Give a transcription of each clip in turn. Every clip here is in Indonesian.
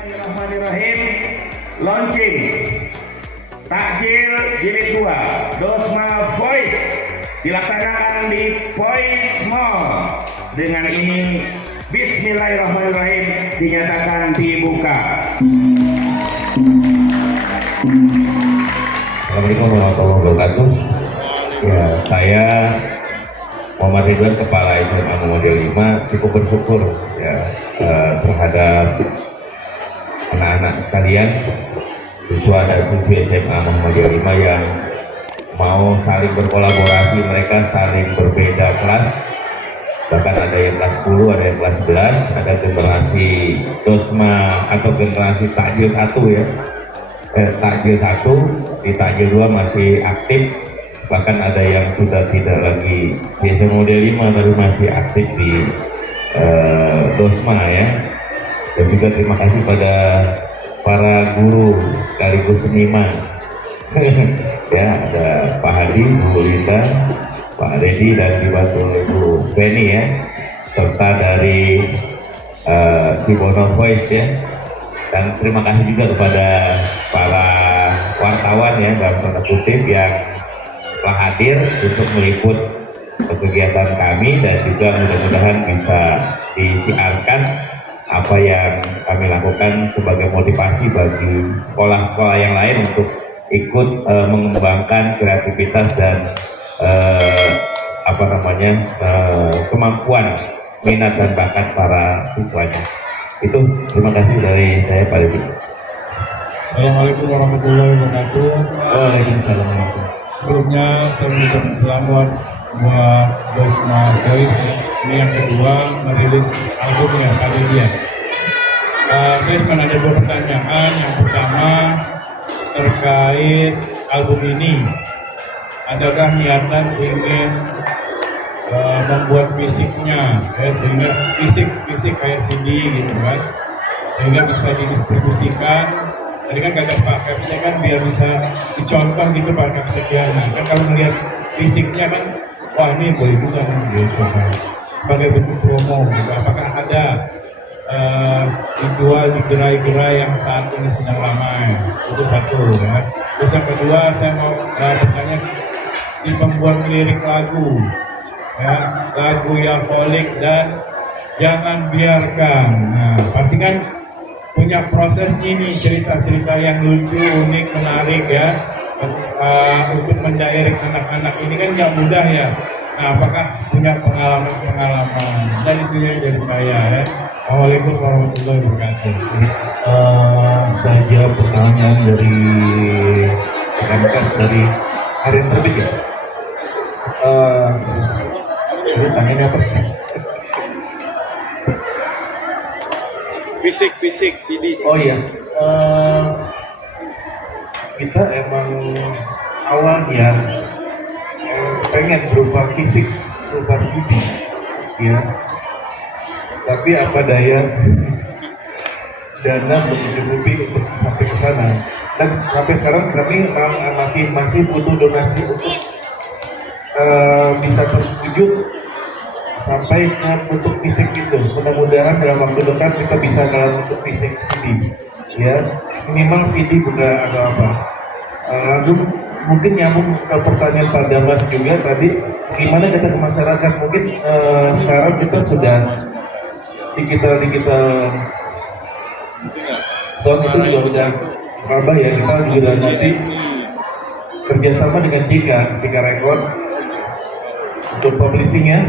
Bismillahirrahmanirrahim. Launching Takjil Jilid 2 Dosma Voice dilaksanakan di Point Mall. Dengan ini Bismillahirrahmanirrahim dinyatakan dibuka. Assalamualaikum warahmatullahi wabarakatuh. Ya, saya Muhammad Ridwan, Kepala SMA Muhammadiyah 5, cukup bersyukur ya terhadap anak-anak sekalian, siswa dan siswi SMA Muhammadiyah 5 yang mau saling berkolaborasi. Mereka saling berbeda kelas, bahkan ada yang kelas 10, ada yang kelas 11, ada generasi Dosma atau generasi Takjil 1 ya. Takjil 1, di Takjil 2 masih aktif, bahkan ada yang sudah tidak lagi di SMA Muhammadiyah 5 tapi masih aktif di Dosma ya. Dan juga terima kasih pada para guru sekaligus seniman ya, ada Pak Hadi, Bu Rita, Pak Redi, dan dibantu Bu Beni ya, serta dari Cibono Voice ya. Dan terima kasih juga kepada para wartawan ya, dalam tanda kutip, yang telah hadir untuk meliput kegiatan kami, dan juga mudah-mudahan bisa disiarkan apa yang kami lakukan sebagai motivasi bagi sekolah-sekolah yang lain untuk ikut mengembangkan kreativitas dan kemampuan, minat dan bakat para siswanya. Itu terima kasih dari saya, Pak Ledi. Assalamualaikum warahmatullahi wabarakatuh. Waalaikumsalam warahmatullahi. Sebelumnya saya mengucapkan selamat buat Dosma Voice ya. Ini yang kedua merilis albumnya kali ini ya. Saya cuma ada dua pertanyaan. Yang pertama terkait album ini, adakah niatan ingin membuat fisiknya ya, sehingga fisik kayak CD gitu kan, sehingga bisa didistribusikan. Tadi kan kata Pak Kapsa kan biar bisa dicontoh gitu Pak Kapsa ya. Nah kan kalau melihat fisiknya kan, wah ini boleh juga kan gitu kan, sebagai bentuk promo gitu. Apakah ada dijual di gerai-gerai yang saat ini sedang ramai? Itu satu ya. Terus yang kedua saya mau bertanya, si pembuat lirik lagu ya, lagu Yaholik dan Jangan Biarkan, nah pasti kan punya proses ini, cerita-cerita yang lucu, unik, menarik ya, untuk mendirect anak-anak ini kan nggak mudah ya. Nah, apakah punya pengalaman? Dan itu yang dari saya ya. Assalamualaikum warahmatullahi wabarakatuh. Saya jawab pertanyaan dari Kamkas dari Harian Terbit ya. Ini tanyanya apa? Fisik CD. Oh iya, kita emang awalnya pengen berupa fisik, berupa CD ya, tapi apa daya dana mencukupi untuk sampai ke sana, dan sampai sekarang kami masih butuh donasi untuk bisa terwujud sampai ke bentuk fisik itu. Mudah-mudahan dalam waktu dekat kita bisa dalam bentuk fisik CD ya, minimal CD bukan atau apa. Lalu mungkin nyambung ke pertanyaan Pak Damas juga tadi, gimana kita ke masyarakat. Mungkin sekarang kita sudah digital sound itu juga udah merambah ya. Kita juga nanti kerjasama dengan Jika Record untuk publishingnya.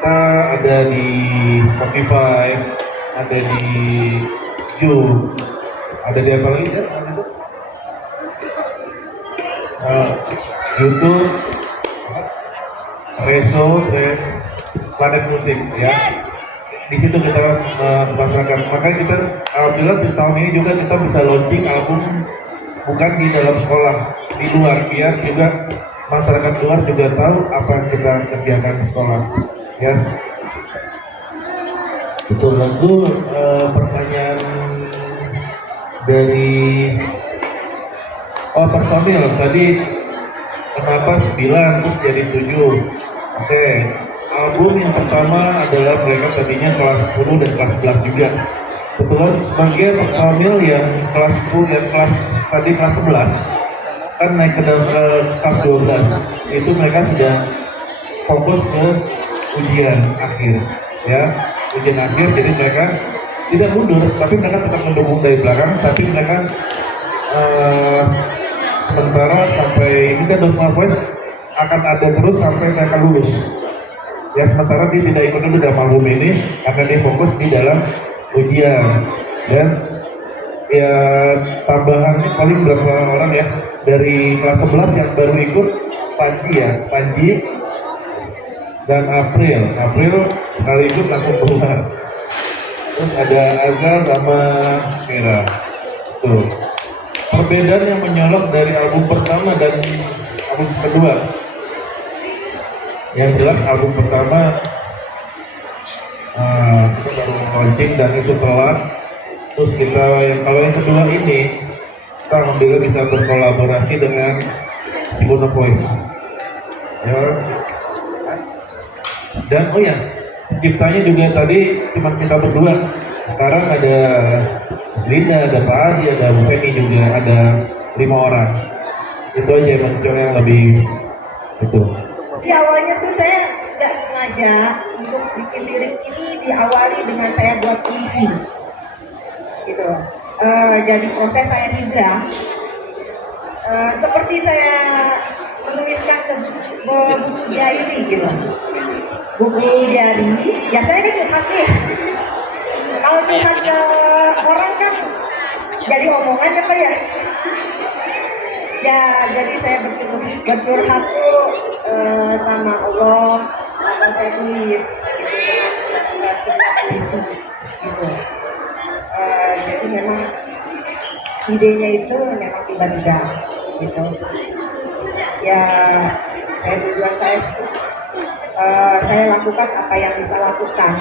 Kita ada di Spotify, ada di YouTube, ada di apa lagi ya? YouTube, Reso, dan Planet Musik ya. Di situ kita merasakan. Makanya kita alhamdulillah di tahun ini juga kita bisa launching album bukan di dalam sekolah, di luar, biar juga masyarakat luar juga tahu apa yang kita kerjakan di sekolah ya. Betul. Lalu pertanyaan dari personil tadi, kenapa 9 terus jadi 7? Oke, album yang pertama adalah mereka tadinya kelas 10 dan kelas 11 juga. kebetulan sebagian Ramil yang kelas 10, yang kelas tadi kelas 11 kan naik ke kelas 12, itu mereka sudah fokus ke ujian akhir, ya, ujian akhir. Jadi mereka tidak mundur, tapi mereka tetap mendukung dari belakang, tapi mereka sementara sampai ini kan Dosma Voice akan ada terus sampai mereka lulus. Ya, sementara dia tidak ikut dulu dalam album ini karena dia fokus di dalam ujian. Dan ya tambahannya paling berapa orang ya dari kelas 11 yang baru ikut, Panji dan April sekali ikut langsung keluar. Terus ada Azal sama Mira. Tuh perbedaan yang menyolok dari album pertama dan album kedua. Yang jelas album pertama kita baru launching dan itu telat. Terus kita kalau yang kedua ini kita alhamdulillah bisa berkolaborasi dengan Cibono Voice. Ya. Dan oh ya, penciptanya juga tadi cuma kita berdua. Sekarang ada Linda, ada Pak Adi, ada Bu Feni juga, ada 5 orang. Itu aja yang lebih itu. Di awalnya tuh saya nggak sengaja untuk bikin lirik ini diawali dengan saya buat puisi, gitu. Jadi proses saya hijrah, seperti saya menuliskan ke buku diary gitu. Buku diary, ya saya kan curhat nih. Kalau curhat ke orang kan jadi omongan apa ya? Ya, jadi saya bercurhat tuh sama Allah, apa saya tulis gitu, sebuah puisi gitu. Jadi memang idenya itu memang tiba-tiba gitu. Ya, tujuan saya sih, saya lakukan apa yang bisa lakukan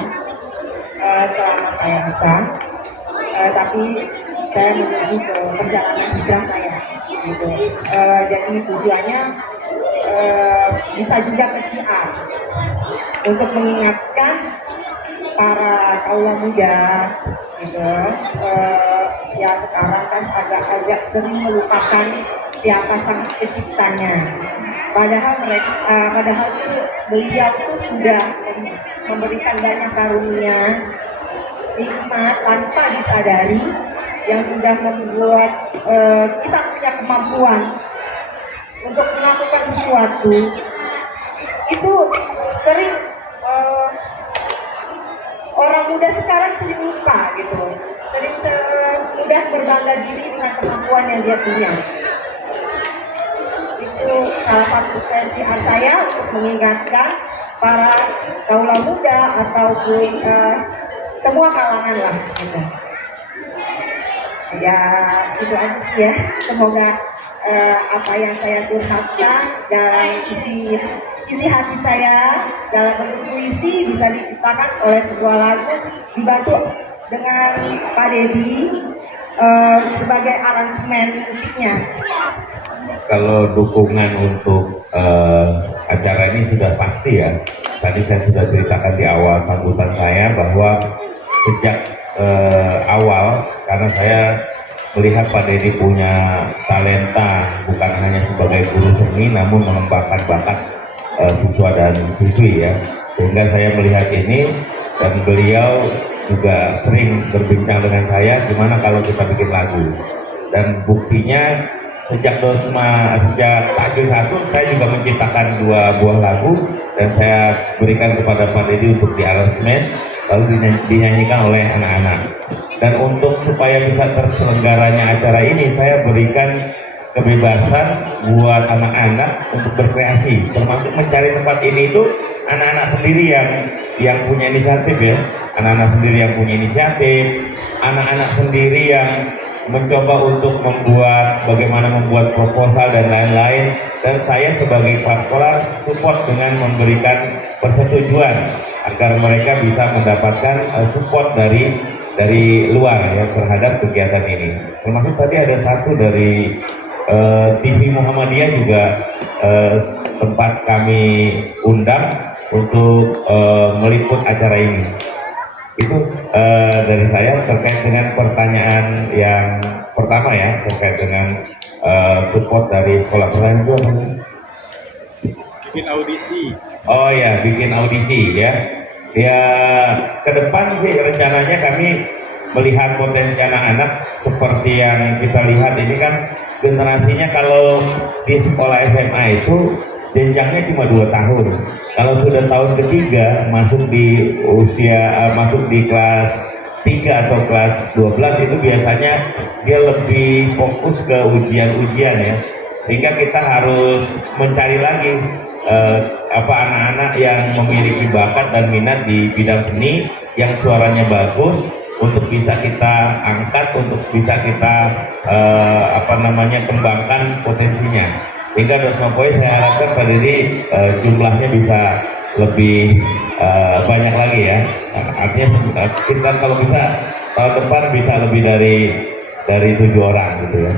selama saya bisa, tapi saya menuju ke perjalanan hijrah saya gitu. Jadi tujuannya bisa juga ke syiar untuk mengingatkan para kaula muda gitu, ya sekarang kan agak sering melupakan siapa sang penciptanya. Padahal itu beliau itu sudah memberikan banyak karunia nikmat tanpa disadari yang sudah membuat kita punya kemampuan untuk melakukan sesuatu. Itu sering orang muda sekarang sering lupa gitu, sering mudah berbangga diri dengan kemampuan yang dia punya. Itu salah satu syiar saya untuk mengingatkan para kaula muda ataupun semua kalangan lah gitu. Ya itu aja sih ya, semoga apa yang saya curhatkan dalam isi hati saya dalam bentuk puisi bisa diciptakan oleh sebuah lagu dibantu dengan Pak Dedi sebagai aransemen musiknya. Kalau dukungan untuk acara ini sudah pasti ya. Tadi saya sudah ceritakan di awal sambutan saya bahwa sejak awal, karena saya melihat Pak Dedi punya talenta bukan hanya sebagai guru seni namun mengembangkan bakat siswa dan siswi ya, sehingga saya melihat ini dan beliau juga sering berbincang dengan saya gimana kalau kita bikin lagu, dan buktinya sejak Takjil 1 saya juga menciptakan 2 buah lagu dan saya berikan kepada Pak Dedi untuk diaransemen lalu dinyanyikan oleh anak-anak. Dan untuk supaya bisa terselenggaranya acara ini, saya berikan kebebasan buat anak-anak untuk berkreasi, termasuk mencari tempat ini itu anak-anak sendiri yang punya inisiatif ya, anak-anak sendiri yang punya inisiatif, anak-anak sendiri yang mencoba untuk bagaimana membuat proposal dan lain-lain, dan saya sebagai kepala sekolah support dengan memberikan persetujuan agar mereka bisa mendapatkan support dari luar ya terhadap kegiatan ini. Termasuk tadi ada satu dari TV Muhammadiyah juga sempat kami undang untuk meliput acara ini. Itu dari saya terkait dengan pertanyaan yang pertama ya, terkait dengan support dari sekolah lain itu apa? Bikin audisi. Oh ya, bikin audisi ya. Ya, ke depan sih rencananya kami melihat potensi anak-anak seperti yang kita lihat ini kan generasinya kalau di sekolah SMA itu jenjangnya cuma 2 tahun. Kalau sudah tahun ketiga masuk di masuk di kelas 3 atau kelas 12 itu biasanya dia lebih fokus ke ujian-ujian ya. Sehingga kita harus mencari lagi anak-anak yang memiliki bakat dan minat di bidang seni yang suaranya bagus untuk bisa kita angkat, untuk bisa kita kembangkan potensinya. Sehingga Dosma Voice saya harapkan pada ini jumlahnya bisa lebih banyak lagi ya. Artinya kita kalau bisa tahun depan bisa lebih dari 7 orang gitu ya.